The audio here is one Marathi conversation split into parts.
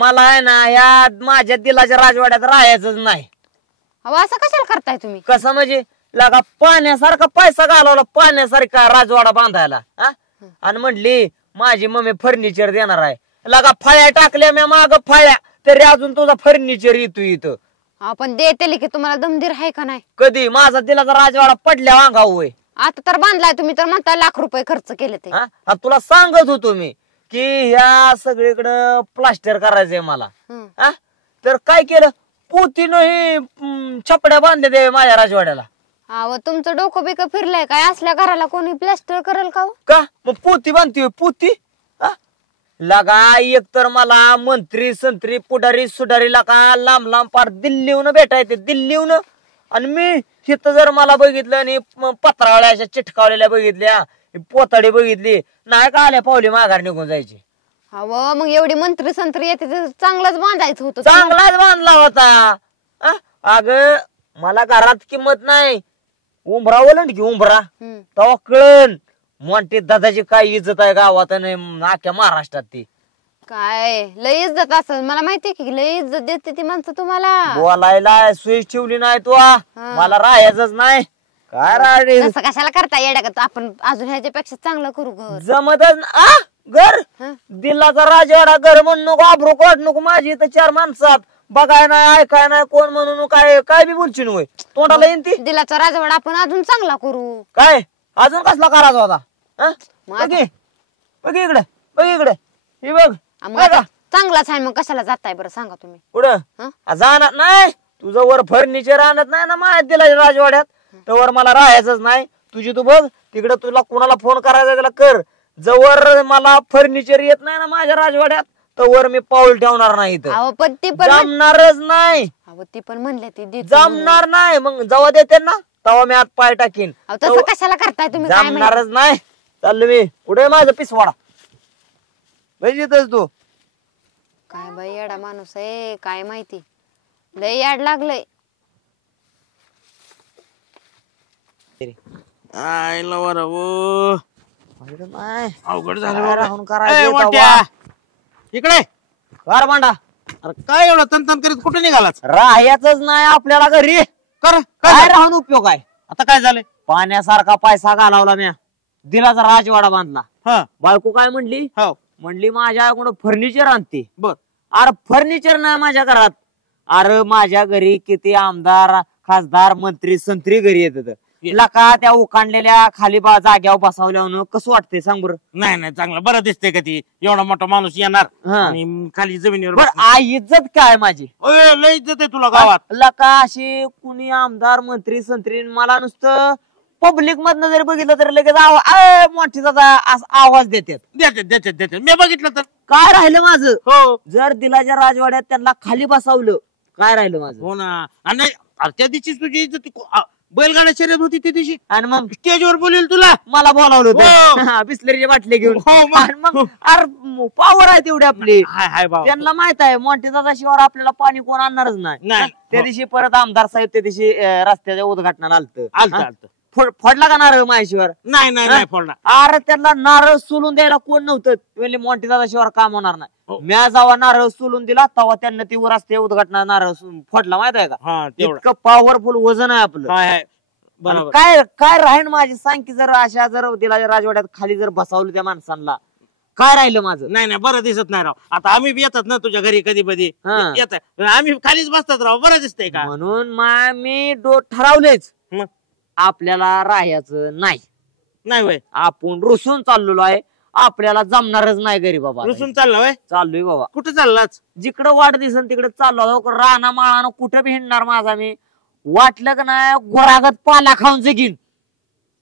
मला आहे ना या माझ्या दिलाच्या राजवाड्यात राहायचंच नाही. अहो असं कशाला करताय तुम्ही? कसं म्हणजे लगा पाण्यासारखा पैसा घालवला पाण्यासारखा राजवाडा बांधायला आणि म्हणली माझी मम्मी फर्निचर देणार आहे. लगा फळ्या टाकल्या मी माग फळ्या तरी अजून तुझा फर्निचर येतो इथं. आपण देते की तुम्हाला दमदीर आहे का नाही? कधी माझा दिलाचा राजवाडा पडल्या वांगाव होय. आता तर बांधलाय तुम्ही तर म्हणता लाख रुपये खर्च केले ते. तुला सांगत होतो मी की ह्या सगळीकडं प्लास्टर करायचंय मला. तर काय केलं पोतीनं हे छपड्या बांधले दे माझ्या राजवाड्याला. अहो तुमचं डोकं बिकं फिरलंय काय? असल्या घराला कोणी प्लास्टर करेल का? का मग पोती बांधते पोती लगा. एक तर मला मंत्री संत्री पुढारी सुधारी लगा लांब लांब पार दिल्लीहून भेटायचे दिल्लीहून. आणि मी इथं जर मला बघितलं आणि पत्रावळ्या अशा चिटकावलेल्या बघितल्या पोताडी बघितली नाही का आल्या पावली माघार निघून जायची. अहो मग एवढी मंत्री संत्री येते चांगलंच बांधायचं होतं. चांगलाच बांधला होता. अग मला घरात किंमत नाही उंबरा ओलंड की उंबरा तेव्हा कळण मोंटी दादाची काय इज्जत आहे गावात आणि अख्ख्या महाराष्ट्रात. ती काय लय इज्जत असेल मला माहितीये की लय इज्जत देते ती माणसं तुम्हाला. बोलायला स्विच ठेवली नाही तू मला राहायचंच नाही. काय राहिले तसं कशाला करता येड्या? आपण अजून ह्याच्यापेक्षा चांगलं करू घर. जमतच घर दिल्लाचा राजवाडा घर म्हणून नको आब्रू काढ नको. माझी इथं 4 माणसात बघाय नाही ऐकाय नाही कोण म्हणून काय काय बी बोलशील होय तोंडाला येईन ती. दिलाचा राजवाडा आपण अजून चांगला करू. काय अजून कसला करायचा होता? बघ इकडे बघ इकडे हे बघ चांगलाच आहे. मग कशाला जाताय बरं सांगा तुम्ही? पुढं जाणार नाही तुझं वर फर्निचर आणत नाही ना माझ्या दिलाच्या राजवाड्यात तर मला राहायचंच नाही. तुझी तू बघ तिकडे तुला कोणाला फोन करायचा त्याला कर. जवळ मला फर्निचर येत नाही ना माझ्या राजवाड्यात तर वर मी पाऊल ठेवणार नाही. पण ती पण जमणारच नाही. ती पण म्हणले ती जमणार नाही. मग जेव्हा देते ना तेव्हा मी आत पाय टाकीन. तसं कशाला करताय तुम्ही? जमणारच नाही. चाललो मी पुढे माझं पिसवाडा बघितच तू. काय बाई येडा माणूस आहे काय माहिती लय याड लागलंय. अवघड झालं इकडे कार मांडा. अरे काय एवढं तनतन करीत कुठे निघालाच? राहायचंच नाही आपल्याला घरी. कर काय राहून उपयोग आहे? आता काय झालंय? पाण्यासारखा पैसा घालवला म्या दिलाचा राजवाडा बांधला. बायको काय म्हणली? म्हणली माझ्याकडून फर्निचर आणते. बर अरे फर्निचर नाही माझ्या घरात. अरे माझ्या घरी किती आमदार खासदार मंत्री संत्री घरी येतात. लका त्या उकांडलेल्या खाली जाग्यावर बसवल्यावर कसं वाटतंय सांग बरं? नाही नाही चांगलं बरं दिसतंय का ती एवढा मोठा माणूस येणार आणि खाली जमिनीवर. इज्जत काय माझी? लय इज्जत आहे तुला गावात. लका अशी कुणी आमदार मंत्री संत्री मला नुसतं पब्लिक मधनं जरी बघितलं तरी लगेच मोठी आवाज देतात. मी बघितलं तर काय राहिलं माझं? हो जर दिलाच्या राजवाड्यात त्यांना खाली बसवलं काय राहिलं माझं? हो ना. आणि त्या दिवशी तुझी इज्जत बैलगाडा शर्यत होती त्या दिवशी आणि मग स्टेजवर बोलेल तुला मला बोलावलं होतं बिस्लरीचे बाटले घेऊन. मग अरे पावर आहे तेवढी आपली. त्यांना माहित आहे मोठी दादा शिवाय आपल्याला पाणी कोण आणणारच नाही. त्या दिवशी परत आमदार साहेब त्या दिवशी रस्त्याच्या उद्घाटनाला आलत. फोडला का नारळ माझ्याशिवाय? नाही नाही फोडला. अरे त्यांना नारळ सोलून द्यायला कोण नव्हतं. मोठी दादा शिवाय काम होणार नाही. म्या जेव्हा नारळ सोलून दिला तेव्हा त्यांना ती रस्ते उद्घाटना नारळ फोडला माहित आहे का? इतकं पॉवरफुल वजन आहे आपलं. काय काय राहीन माझी सांग की जर अशा जर दिलाच्या राजवाड्यात खाली जर बसवलं त्या माणसांना काय राहिलं माझं? नाही नाही बरं दिसत नाही राव. आता आम्ही येतात ना तुझ्या घरी कधी कधी येतात आम्ही खालीच बसतात राव. बरं दिसतंय का? म्हणून मी ठरवलेच आपल्याला राहायचं नाही वय. आपण रुसून चाललेलो आहे. आपल्याला जमणारच नाही घरी बाबा. रुसून चालला वय? चाललोय बाबा. कुठे चाललाच? जिकडं वाट दिसन तिकडे चाललो. राणा माळानं कुठं बी हिंडणार माझा मी. वाटलं का नाही गोरागत पाला खाऊन जगीन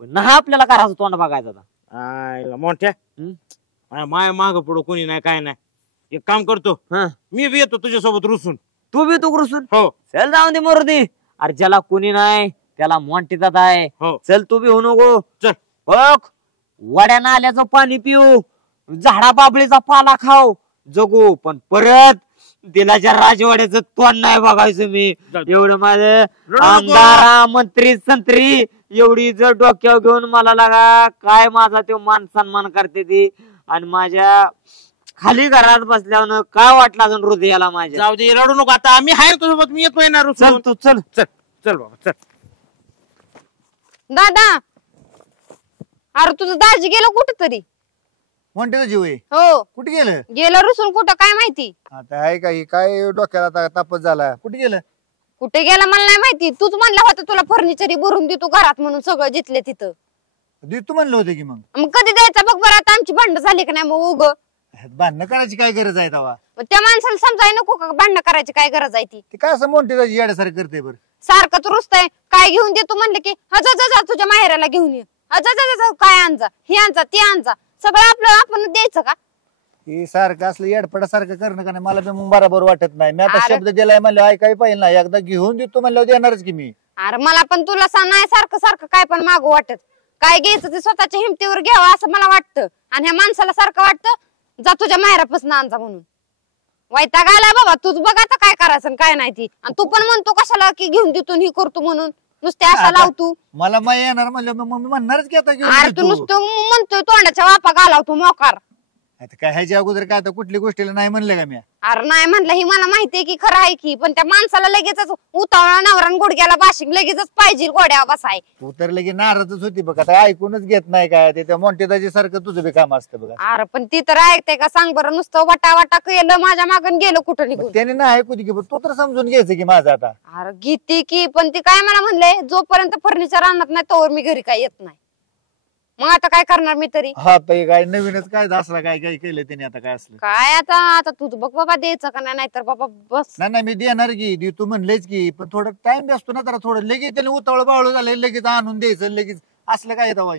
पण नाही आपल्याला करायचं तोंड बघायचं. मोठ्या माय माग पुढं कोणी नाही काय नाही. एक काम करतो मी बी येतो तुझ्यासोबत रुसून. तू बी तू रुसून? हो चल जाऊन दे मरू दे. अरे ज्याला कोणी नाही त्याला मोंटी दादा आहे. चल तू बी होऊ नको. चल बघ वड्या नाल्याचं पाणी पिऊ झाडा बाबळीचा पाला खाऊ जगू पण परत दिलाच्या राजवाड्याचं तोंड नाही बघायचं मी. एवढं माझं आमदार मंत्री संत्री एवढी जर डोक्यावर घेऊन मला लागा काय माझा तो मान सन्मान करते ती आणि माझ्या खाली घरात बसल्यावर काय वाटलं अजून हृदयाला माझ्या. जाऊ दे, रडू नको आता. आम्ही आहे तुझ्यासोबत, मी येतोय ना चल रुसून. तू चल. चल चल बाबा चल. दादा, अरे तुझं दाजी गेलं कुठं तरी. म्हणते जीव आहे हो, कुठे गेलं गेलं रुसून कुठं काय माहिती. आता आहे का ही काय डोक्याला तापच झाला कुठे गेलं कुठे गेला मला नाही माहिती. तूच म्हणला होता तुला फर्निचर भरून देतो घरात म्हणून, सगळं जिथले तिथं. तू म्हणलं होतं की मग कधी द्यायचा बघ बरं. आता आमची भांडण झाली का नाही मग उग. भांडणं करायची काय गरज आहे तेव्हा त्या माणसाला समजाय नको का भांडणं करायची काय गरज आहे ती. ते काय असं म्हणते त्याची येड्यासारखं करते बरं सारखं तू रुसतय. काय घेऊन देतो म्हणलं की जा तुझ्या माहेराला घेऊन ये. जा काय आणजा, हे आणजा ते आणजा, सगळं आपलं आपण द्यायचं का. हे सारखं असलं येडपडासारखं करणं का नाही मला मग बरोबर वाटत नाही. मी आता अरे. शब्द दिलाय म्हणलं ऐकाय पाहिजे ना. एकदा घेऊन देतो म्हणलं देणारच की मी. अरे मला पण तुला नाही सारखं सारखं काय पण मागू वाटत. काय घ्यायचं ते स्वतःच्या हिमतीवर घ्यावं असं मला वाटतं. आणि ह्या माणसाला सारखं वाटतं जा तुझ्या माहेरापासून आणजा म्हणून. वैताग आलाय बाबा. तूच बघ आता काय करायचं आणि काय नाही ती. आणि तू पण म्हणतो कशाला की घेऊन देतो ही करतो म्हणून. नुसते असा लावतो. मला माय येणार म्हणलं मग मी म्हणणारच की आता घेऊन अरे तू देतो. नुसतं म्हणतोय तोंडाच्या वापा घालावतो मोकार. आता काय ह्याच्या अगोदर काय आता कुठली गोष्टीला नाही म्हणलं का मी. अरे नाही म्हणलं ही मला माहितीये की खरं आहे की. पण त्या माणसाला लगेचच उतावळा नवरा गुडघ्याला बाशिंग लगेचच पाहिजे गोड्या बसाय. तू तर लगे नाराजच होती बघ. आता ऐकूनच घेत नाही काय ते त्या मोंटेदाजी सारखं तुझं बी काम असतं बघा. अरे पण ती तर ऐकते का सांग बरं. नुसतं वटा वटा केलं माझ्या मागून गेलं कुठं निघून. त्याने नाही ऐकू दे की तू तर समजून घ्यायचं की माझं आता. अरे गीती की पण ती काय मला म्हणले जोपर्यंत फर्निचर आणत नाही तोवर मी घरी काय येत नाही. मग आता काय करणार मी तरी. हा तर काय नवीनच काय असला काय काय केलं त्याने आता काय असलं. काय आता तू बघ बाबा द्यायचं का नाही तर बाबा बस. नाही मी देणार की तू म्हणलेच की पण थोडं टाइम असतो ना जरा थोडं लगेच त्याने उतावळ बावळ झालं लगेच आणून द्यायचं लगेच असलं काय येतं.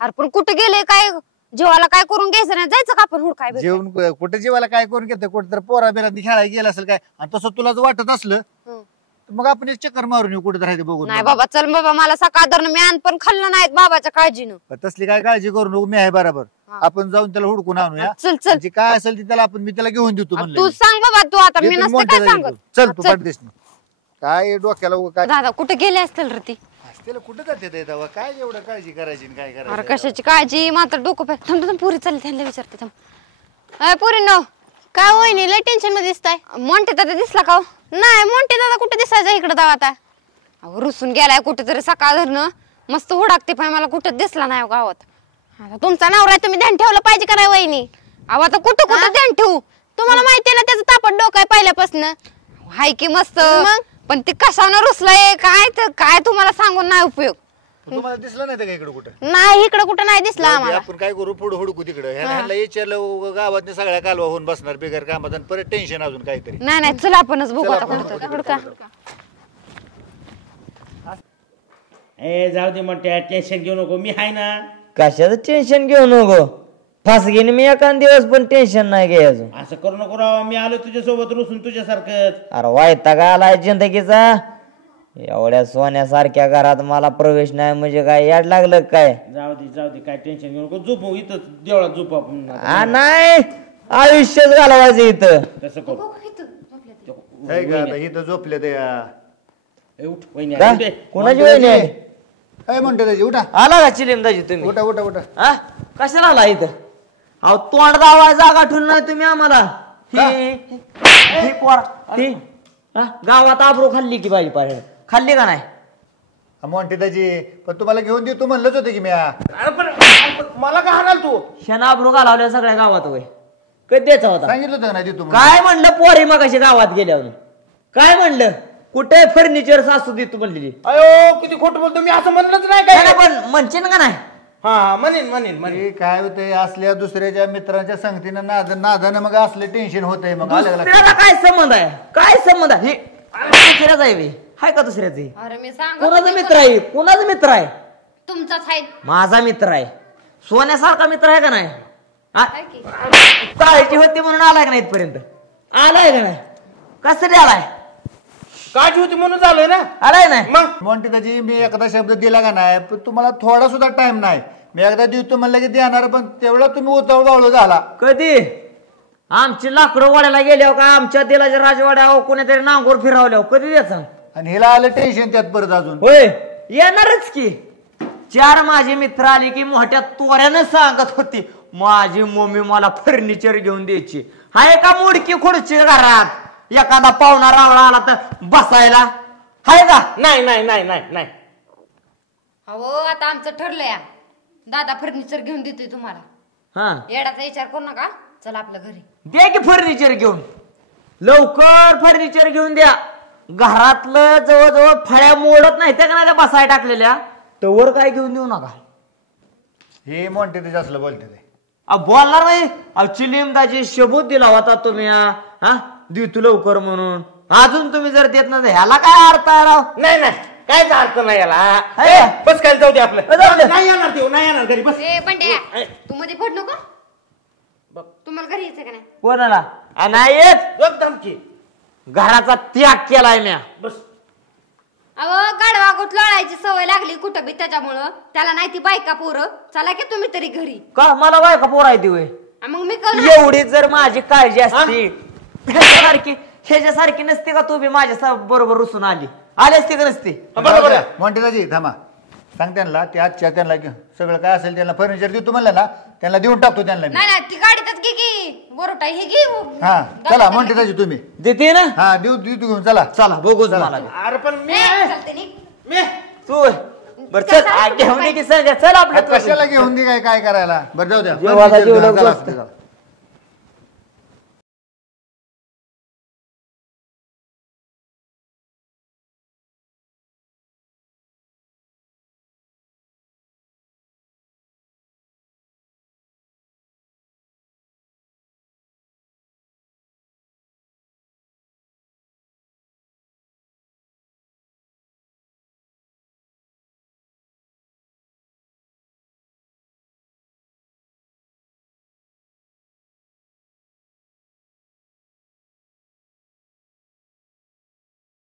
अरे पण कुठे गेले काय जीवाला काय करून घ्यायचं नाही जायचं का आपण हुडकाय बे? जेवण कुठे जीवाला काय करून घेतं कुठे तर पोरा बिरात खेळायला गेलं असेल काय आणि तसं तुला जर वाटत असलं हं. तर मग आपण एक चक्कर मारून येऊ कुठे राहायचं बघून. नाही बाबा चल बाबा मला सकाळ धरण मी आण पण खाल्लं नाहीत बाबाच्या काळजीनं. पण तसली काय काळजी करू नको मी आहे बरोबर. आपण जाऊन त्याला हुडकून आणूया. चल चल जे काय असेल ते त्याला मी त्याला घेऊन देतो म्हणलं. तू सांग बाबा तू आता मी नसते काय सांगत. चल तू पाठदेस काय डोक्याला काय दादा कुठे गेले असतील रे ती. त्याला कुठे जाते ते तेव्हा काय एवढं काळजी करायची आणि काय अरे करायचं. कशाची काळजी मात्र डोकं पाय. थांब पुरी चालली त्यांना विचारते थांब. पुरी न काय होईन लय टेन्शन मध्ये दिसताय. मोंटे दादा दिसला का. नाही मोंटे दादा कुठे दिसायचा इकडे दावा आता. रुसून गेलाय कुठेतरी सकाळ धरणं मस्त हुडाकते पाय मला कुठं दिसला नाही गावात. आता तुमचा नवरा तुम्ही ध्यान ठेवलं पाहिजे का नाही वहिनी. अहो आता कुठं कुठं ध्यान ठेवू. तुम्हाला माहितीये ना त्याचं तापट डोकं आहे पहिल्यापासून. हाय की मस्त पण ते कशानं रुसलंय काय तर काय तुम्हाला सांगून नाही उपयोग. तुम्हाला दिसलं नाही का इकडे कुठं. नाही इकडे कुठं नाही दिसला आम्हाला. आपण काय करू पुढे हुडकू तिकडे ह्याला विचारलं गावात सगळ्या कालवा होऊन बसणार बेकार कामात आणि परत टेन्शन अजून काहीतरी. नाही चला आपणच बघू आता कुठं हुडका. ए जाऊ दे म्हणते टेन्शन घेऊ नको, मी आहे ना. कशाचं टेन्शन घेऊ नको. फास घेईन मी एखाद दिवस पण टेन्शन नाही घ्यायचं. असं करू नको राव. मी आलो तुझ्यासोबत रुसून तुझ्यासारखंच. अरे वैताग आलाय जिंदगीचा. एवढ्या सोन्यासारख्या घरात मला प्रवेश नाही म्हणजे काय याड लागलं काय. जाऊ दे काय टेन्शन घेऊ नको. झोपू इथं देवळात झोपू आपण. नाही आयुष्यच घालवायचं इथं. तसं करू. इथं झोपले ते ए, उठ वहिनी का? आली. उठ, ए. कोणाची वहिनी आहे? काय म्हणते त्याची उठा आला का चिलिमदाजी तुम्ही. उठा उठा उठा. हा कशाला आला इथं. अहो तोंड दावा जागा ठेवून नाही तुम्ही आम्हाला. ही पोर ती गावात आबरू खाल्ली की बाई पाहिजे खाल्ली का नाही. म्हणते त्याची पण तुम्हाला घेऊन देतो म्हणलंच होतं की मी. अरे पण मला का हाणाल तू. शेण आबरू घालावल्या सगळ्या गावात वय कधी द्यायचा होता. सांगितलं होतं ना देतो म्हणून. काय म्हणलं पोरी मगाशी गावात गेल्यावर काय म्हणलं कुठे फर्निचर सासू देतो म्हणलेली. अयो किती खोटं बोलतो मी. असं म्हणलंच नाही काय. पण म्हणशील का नाही. हा म्हणेन हे काय होतंय असल्या दुसऱ्याच्या मित्रांच्या संगतीनं नादानं मग असले टेन्शन होतंय मग आलं का दुसऱ्याला काय संबंध आहे काय संबंध आहे. हे दुसऱ्याच आहे बे. हाय का दुसऱ्याचे. अरे मी सांग कोणाचा मित्र आहे कोणाचा मित्र आहे. तुमचाच आहे. माझा मित्र आहे. सोन्यासारखा मित्र आहे का नाही. काळजी होती म्हणून आलाय का नाही इथपर्यंत. आलाय का नाही कसरी आलाय. काळजी होती म्हणून झालंय ना. आलाय नाही मग म्हणते त्याची मी एखादा शब्द दिला का नाही पण तुम्हाला थोडा सुद्धा टाइम नाही. मी एकदा देतो म्हणलं की देणार पण तेवढा तुम्ही उतावळ बावळ झाला. कधी आमची लाकडं वाड्याला गेल्यावर का आमच्या दिलाच्या राजवाड्यावर कोणीतरी नांगोर फिरवल्यावर कधी द्यायचं. आणि हिला आलं टेन्शन त्यात परत अजून. होय येणारच की. चार माझे मित्र आले की मोठ्या तोऱ्यानं सांगत होती माझी मम्मी मला फर्निचर घेऊन द्यायची. हाय का मोडकी खुर्ची घरात एखादा पाहुणा रावळा आला तर बसायला हाय का? नाही नाही नाही नाही नाही. अहो आता आमचं ठरलंय, दादा फर्निचर घेऊन देतोय तुम्हाला. हा येडाचा विचार करू नका, चला आपल्या घरी. द्या की फर्निचर घेऊन, लवकर फर्निचर घेऊन द्या. घरातलं जवळजवळ फळ्या मोडत नाही त्या का नाही त्या बसायला टाकलेल्या, तर वर काय घेऊन देऊ नका. हे मोठे ते असलं बोलते ते. बोलणार नाही. चिलिमदाची सबूत दिला होता तुम्ही, हा देऊ लवकर म्हणून. अजून तुम्ही जर देत नाही ह्याला काय अर्थ आहे राव? नाही नाही कायच अर्थ नाही याला. आहे. बस काय जाऊ दे आपलं. जाऊ दे. नाही येणार ते, नाही येणार घरी. बस ए बंड्या, तू मध्ये पड नको. तुम्हाला घरी यायचं का नाही? कोणाला नाही येत? एकदम की घराचा त्याग केलाय म्या. बस. अहो गाडवा गोट लोळायची सवय लागली कुठं बी, त्याच्यामुळं त्याला नाही ती बायका पोरं. चला की तुम्ही तरी घरी. का मला बायका पोरायती होय? मग मी करू. एवढी जर माझी काळजी असती ह्याच्यासारखी नसते का तू बी माझ्या बरोबर रुसून आली असते का नसते? मोठेदाजी थांबा, सांग त्यांना ते आजच्या त्यांना सगळं काय असेल त्यांना फर्निचर देतो म्हणलं ना, त्यांना देऊन टाकतो त्यांना मी. नाही नाही ती गाडीतच घे की बोरोटा हे घे. हा चला मोठेदाजी तुम्ही देते ना? हा देऊ घेऊन चला. चला बघू मला. अरे पण मी चालते नी. मी तू बर चल घेऊन दे की सगळं. चल आपल्या कशाला घेऊन दे काय करायला. बरं जाऊ द्या जेवायला जेवलं चला, बसतं. चला.